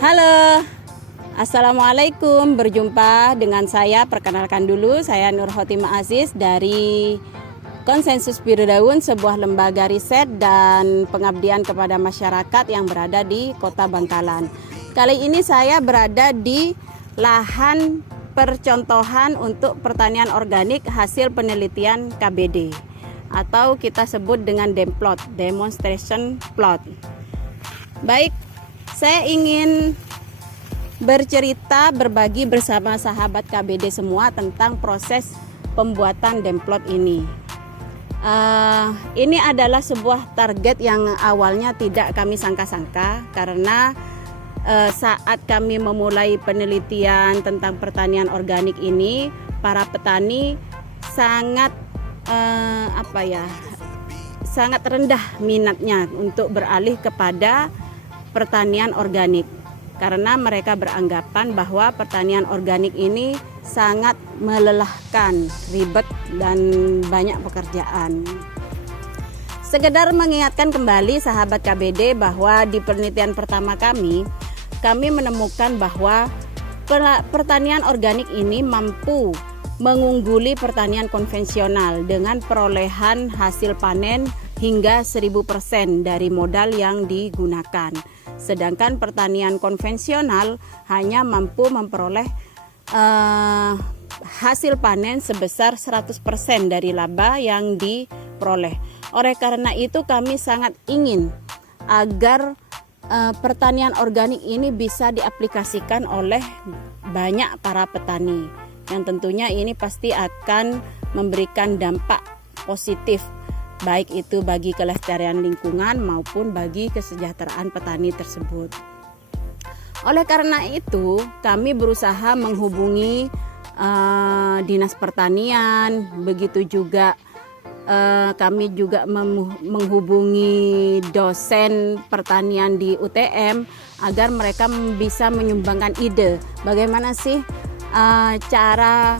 Halo, Assalamualaikum. Berjumpa dengan saya, perkenalkan dulu, saya Nur Khotimah Aziz dari Konsensus Biru Daun, sebuah lembaga riset dan pengabdian kepada masyarakat yang berada di Kota Bangkalan. Kali ini saya berada di lahan percontohan untuk pertanian organik hasil penelitian KBD, atau kita sebut dengan DEMPLOT, Demonstration Plot. Baik, saya ingin bercerita, berbagi bersama sahabat KBD semua tentang proses pembuatan DEMPLOT ini. Ini adalah sebuah target yang awalnya tidak kami sangka-sangka, karena saat kami memulai penelitian tentang pertanian organik ini, para petani sangat sangat rendah minatnya untuk beralih kepada pertanian organik, karena mereka beranggapan bahwa pertanian organik ini sangat melelahkan, ribet, dan banyak pekerjaan. Sekedar mengingatkan kembali sahabat KBD bahwa di penelitian pertama kami menemukan bahwa pertanian organik ini mampu mengungguli pertanian konvensional dengan perolehan hasil panen hingga 1000% dari modal yang digunakan. Sedangkan pertanian konvensional hanya mampu memperoleh hasil panen sebesar 100% dari laba yang diperoleh. Oleh karena itu kami sangat ingin agar pertanian organik ini bisa diaplikasikan oleh banyak para petani, yang tentunya ini pasti akan memberikan dampak positif, baik itu bagi kelestarian lingkungan maupun bagi kesejahteraan petani tersebut. Oleh karena itu, kami berusaha menghubungi Dinas Pertanian, begitu juga kami juga menghubungi dosen pertanian di UTM agar mereka bisa menyumbangkan ide bagaimana sih cara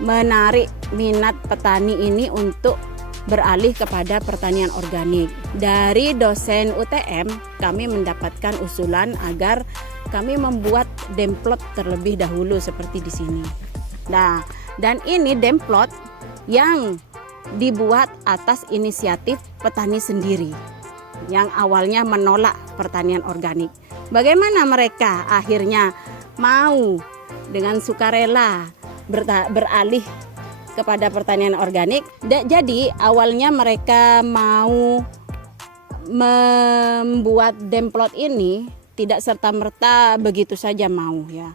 menarik minat petani ini untuk beralih kepada pertanian organik. Dari dosen UTM kami mendapatkan usulan agar kami membuat DEMPLOT terlebih dahulu seperti di sini. Nah, dan ini DEMPLOT yang dibuat atas inisiatif petani sendiri yang awalnya menolak pertanian organik. Bagaimana mereka akhirnya mau dengan sukarela beralih kepada pertanian organik. Jadi awalnya mereka mau membuat DEMPLOT ini tidak serta-merta begitu saja mau ya.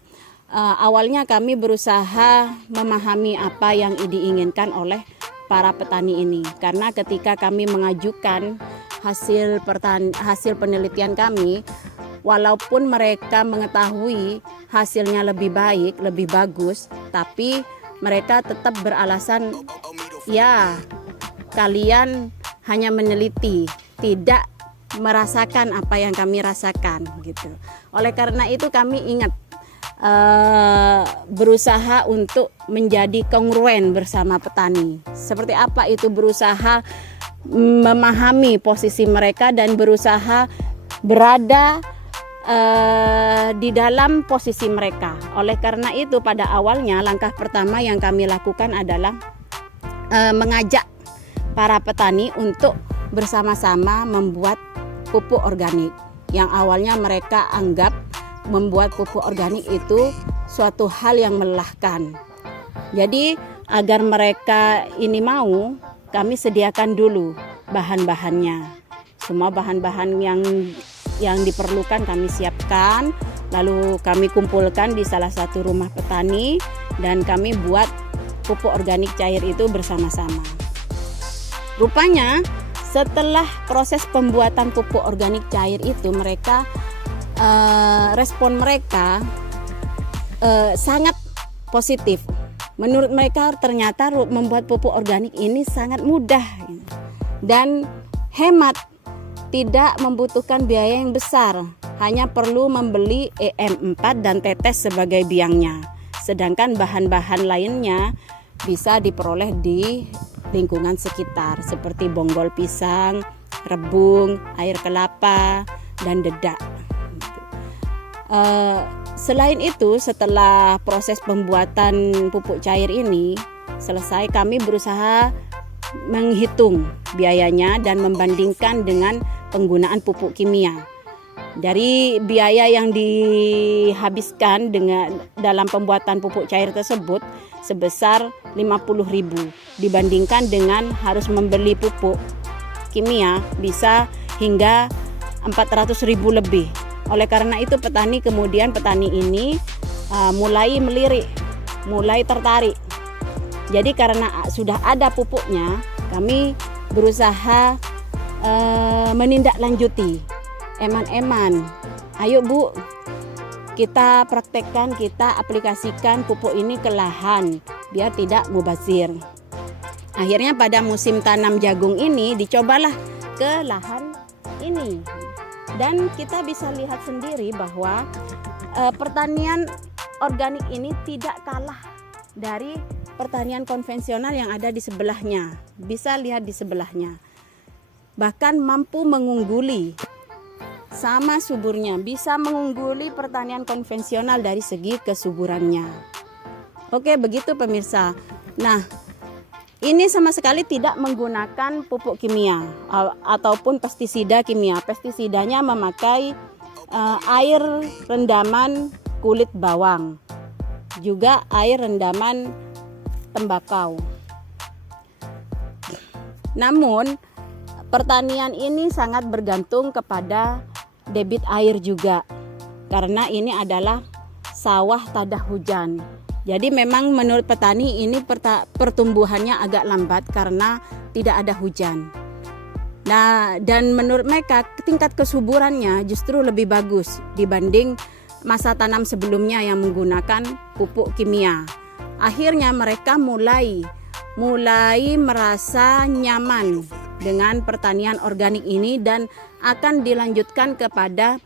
Awalnya kami berusaha memahami apa yang diinginkan oleh para petani ini, karena ketika kami mengajukan hasil penelitian kami, walaupun mereka mengetahui hasilnya lebih baik, lebih bagus, tapi mereka tetap beralasan, ya kalian hanya meneliti, tidak merasakan apa yang kami rasakan gitu. Oleh karena itu kami ingat berusaha untuk menjadi kongruen bersama petani. Seperti apa itu berusaha memahami posisi mereka dan berusaha berada di dalam posisi mereka. Oleh karena itu pada awalnya langkah pertama yang kami lakukan adalah mengajak para petani untuk bersama-sama membuat pupuk organik, yang awalnya mereka anggap membuat pupuk organik itu suatu hal yang melelahkan. Jadi agar mereka ini mau, kami sediakan dulu bahan-bahannya. Semua bahan-bahan yang diperlukan kami siapkan, lalu kami kumpulkan di salah satu rumah petani dan kami buat pupuk organik cair itu bersama-sama. Rupanya setelah proses pembuatan pupuk organik cair itu respon mereka sangat positif. Menurut mereka ternyata membuat pupuk organik ini sangat mudah dan hemat, tidak membutuhkan biaya yang besar, hanya perlu membeli EM4 dan tetes sebagai biangnya. Sedangkan bahan-bahan lainnya bisa diperoleh di lingkungan sekitar seperti bonggol pisang, rebung, air kelapa, dan dedak. Selain itu, setelah proses pembuatan pupuk cair ini selesai, kami berusaha menghitung biayanya dan membandingkan dengan penggunaan pupuk kimia. Dari biaya yang dihabiskan dalam pembuatan pupuk cair tersebut sebesar 50.000 dibandingkan dengan harus membeli pupuk kimia bisa hingga 400.000 lebih. Oleh karena itu petani ini mulai melirik, mulai tertarik. Jadi karena sudah ada pupuknya, kami berusaha menindaklanjuti. Eman-eman, ayo Bu, kita praktekkan, kita aplikasikan pupuk ini ke lahan biar tidak mubazir. Akhirnya pada musim tanam jagung ini dicobalah ke lahan ini. Dan kita bisa lihat sendiri bahwa pertanian organik ini tidak kalah dari pertanian konvensional yang ada di sebelahnya. Bisa lihat di sebelahnya. Bahkan mampu mengungguli, sama suburnya, bisa mengungguli pertanian konvensional dari segi kesuburannya. Oke, begitu pemirsa. Nah, ini sama sekali tidak menggunakan pupuk kimia ataupun pestisida kimia. Pestisidanya memakai air rendaman kulit bawang, juga air rendaman tembakau. Namun, pertanian ini sangat bergantung kepada debit air juga, karena ini adalah sawah tadah hujan. Jadi memang menurut petani ini pertumbuhannya agak lambat karena tidak ada hujan. Nah, dan menurut mereka tingkat kesuburannya justru lebih bagus dibanding masa tanam sebelumnya yang menggunakan pupuk kimia. Akhirnya mereka mulai merasa nyaman dengan pertanian organik ini dan akan dilanjutkan kepada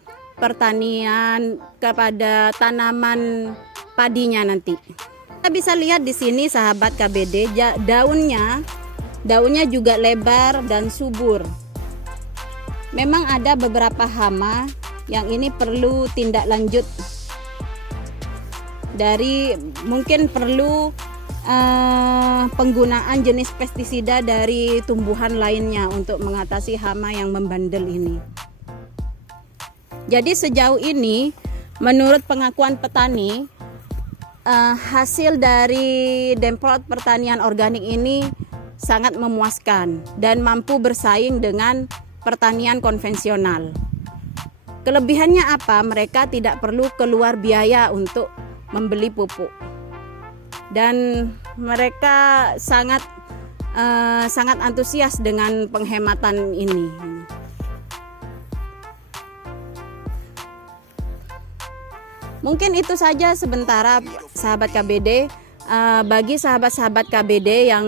tanaman padinya nanti. Kita bisa lihat di sini sahabat KBD, daunnya juga lebar dan subur. Memang ada beberapa hama yang ini perlu tindak lanjut. Mungkin perlu penggunaan jenis pestisida dari tumbuhan lainnya untuk mengatasi hama yang membandel ini. Jadi sejauh ini menurut pengakuan petani, hasil dari Demprot pertanian organik ini sangat memuaskan dan mampu bersaing dengan pertanian konvensional. Kelebihannya apa? Mereka tidak perlu keluar biaya untuk membeli pupuk. Dan mereka sangat antusias dengan penghematan ini. Mungkin itu saja sementara sahabat KBD. Bagi sahabat-sahabat KBD yang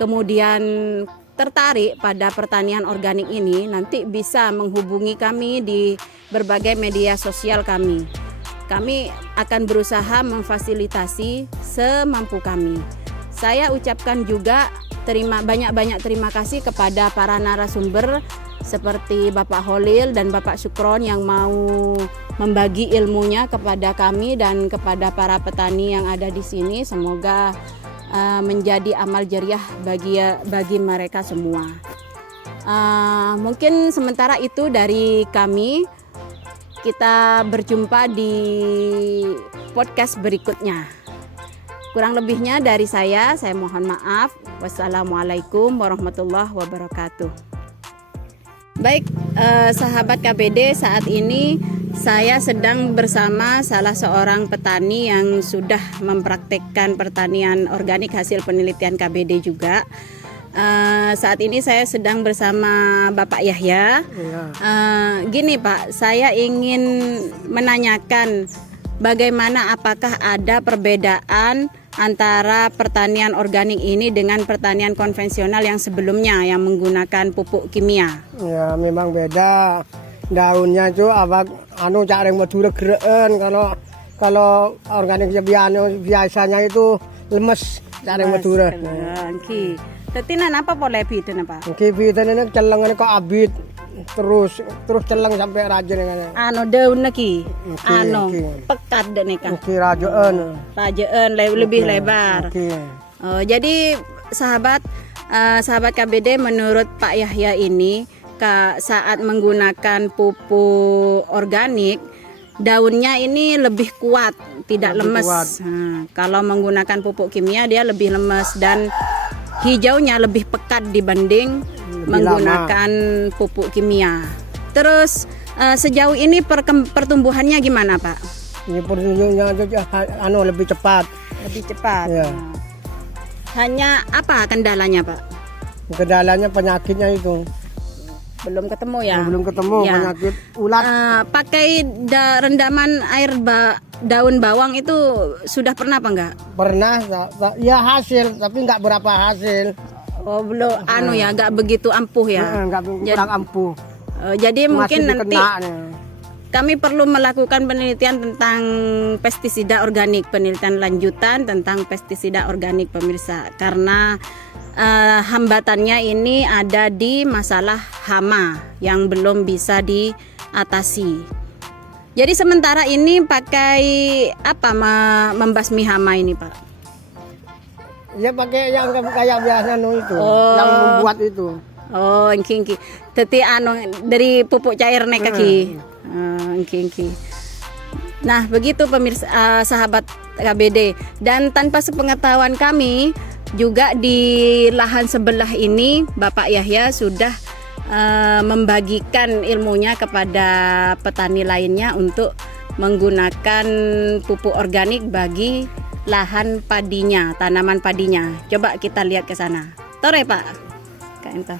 kemudian tertarik pada pertanian organik ini, nanti bisa menghubungi kami di berbagai media sosial kami. Kami akan berusaha memfasilitasi semampu kami. Saya ucapkan juga banyak terima kasih kepada para narasumber seperti Bapak Holil dan Bapak Sukron yang mau membagi ilmunya kepada kami dan kepada para petani yang ada di sini. Semoga menjadi amal jariah bagi mereka semua. Mungkin sementara itu dari kami. Kita berjumpa di podcast berikutnya. Kurang lebihnya dari saya mohon maaf. Wassalamualaikum warahmatullahi wabarakatuh. Baik, sahabat KBD, saat ini saya sedang bersama salah seorang petani yang sudah mempraktekkan pertanian organik hasil penelitian KBD juga. Saat ini saya sedang bersama Bapak Yahya. Gini Pak, saya ingin menanyakan bagaimana, apakah ada perbedaan antara pertanian organik ini dengan pertanian konvensional yang sebelumnya yang menggunakan pupuk kimia? Ya, memang beda. Daunnya itu careng madura gereen, kalau organik biasanya itu lemes careng madura. Tetinan apa boleh itu Pak? Kipi itu nih celengan kok abit terus celeng sampai rajin kan. Anu daun lagi, Oke, anu oke. pekat deh nih kan. Oke rajaan. Rajaan lebih lebar. Oke. Oh, jadi sahabat KBD, menurut Pak Yahya ini saat menggunakan pupuk organik daunnya ini lebih kuat, tidak Lebih lemes. kuat. Nah, kalau menggunakan pupuk kimia dia lebih lemes dan hijaunya lebih pekat dibanding menggunakan pupuk kimia. Terus sejauh ini pertumbuhannya gimana Pak? Ini pertunjuknya anu lebih cepat. Lebih cepat. Ya. Nah. Hanya apa kendalanya Pak? Kendalanya penyakitnya itu. Belum ketemu ya? Belum ketemu Ya. penyakit ulat. Pakai rendaman air daun bawang itu sudah pernah apa enggak? Pernah ya hasil tapi nggak berapa hasil. Oh belum, anu ya, nggak begitu ampuh ya. Nggak kurang ampuh. Jadi mungkin Masih nanti dikenanya. kami perlu melakukan penelitian tentang pestisida organik, penelitian lanjutan tentang pestisida organik pemirsa, karena hambatannya ini ada di masalah hama yang belum bisa diatasi. Jadi sementara ini pakai apa membasmi hama ini Pak? Ya pakai yang kayak biasa itu, Oh. yang membuat itu. Oh, engki. Teti anu dari pupuk cair nek kaki. Engki. Nah, begitu pemirsa sahabat KBD. Dan tanpa sepengetahuan kami juga di lahan sebelah ini Bapak Yahya sudah membagikan ilmunya kepada petani lainnya untuk menggunakan pupuk organik bagi lahan padinya, tanaman padinya. Coba kita lihat ke sana. Tore Pak. Kayak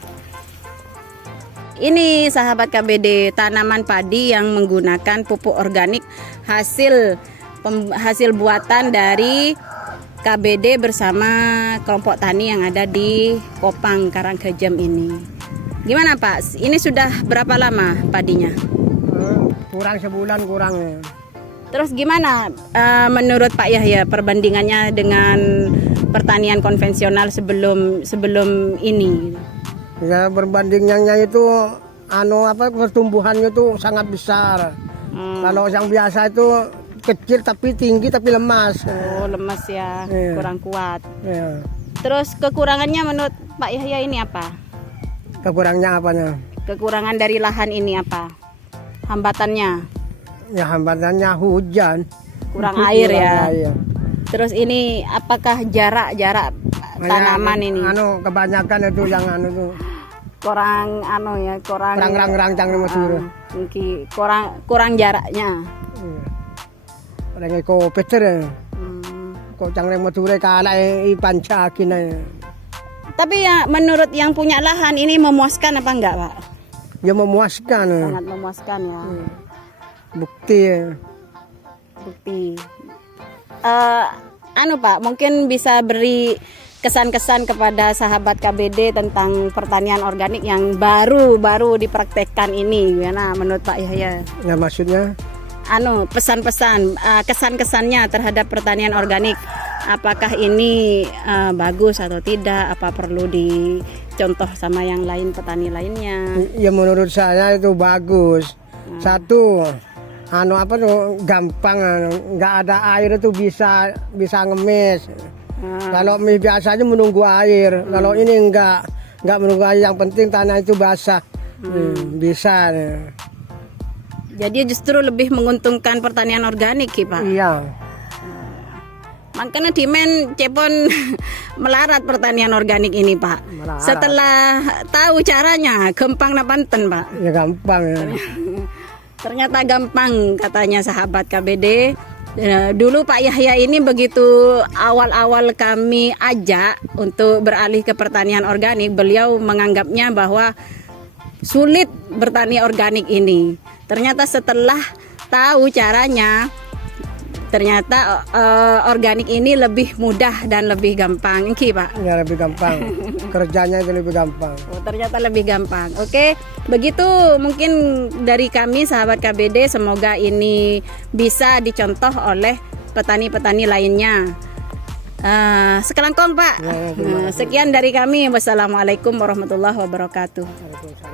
ini sahabat KBD, tanaman padi yang menggunakan pupuk organik hasil buatan dari KBD bersama kelompok tani yang ada di Kopang Karangkejem ini. Gimana Pak? Ini sudah berapa lama padinya? Kurang sebulan kurang. Terus gimana menurut Pak Yahya perbandingannya dengan pertanian konvensional sebelum ini? Ya perbandingannya itu pertumbuhannya itu sangat besar. Kalau yang biasa itu kecil tapi tinggi tapi lemas. Oh, lemas ya, Iya. kurang kuat. Ya. Terus kekurangannya menurut Pak Yahya ini apa? Kekurangannya apanya? Kekurangan dari lahan ini apa? Hambatannya Ya hambatannya hujan. kurang air ya. Air. Terus ini apakah jarak tanaman ini Kebanyakan itu yang tuh kurang kurang rancang mesur. mungkin kurang jaraknya. Orang ko pecer. Hmm. Kok cangre mesure kala ipancakin. Tapi ya menurut yang punya lahan ini memuaskan apa enggak Pak? Ya memuaskan. Sangat memuaskan ya. Bukti. Pak, mungkin bisa beri kesan-kesan kepada sahabat KBD tentang pertanian organik yang baru dipraktekkan ini. Gimana menurut Pak Yahya? Ya maksudnya Pesan-pesan, kesan-kesannya terhadap pertanian organik. Apakah ini bagus atau tidak? Apa perlu dicontoh sama yang lain, petani lainnya? ya menurut saya itu bagus. Satu gampang, nggak ada air itu bisa ngemis. Kalau mie biasanya menunggu air, kalau ini nggak menunggu air, yang penting tanah itu basah. Bisa. Jadi justru lebih menguntungkan pertanian organik ya Pak? Iya. Makanya Dimen Cepon melarat pertanian organik ini Pak. Melarat. Setelah tahu caranya, gampang napanten Pak. Ya gampang ya. Ternyata gampang katanya sahabat KBD. Dulu Pak Yahya ini begitu awal-awal kami ajak untuk beralih ke pertanian organik, beliau menganggapnya bahwa sulit bertani organik ini. Ternyata setelah tahu caranya, ternyata organik ini lebih mudah dan lebih gampang. Oke Pak. Ya lebih gampang. Kerjanya itu lebih gampang. Oh, ternyata lebih gampang. Oke, begitu mungkin dari kami sahabat KBD, semoga ini bisa dicontoh oleh petani-petani lainnya. Sekelangkong Pak. Ya, terima kasih. Sekian dari kami. Wassalamualaikum warahmatullahi wabarakatuh. Waalaikumsalam.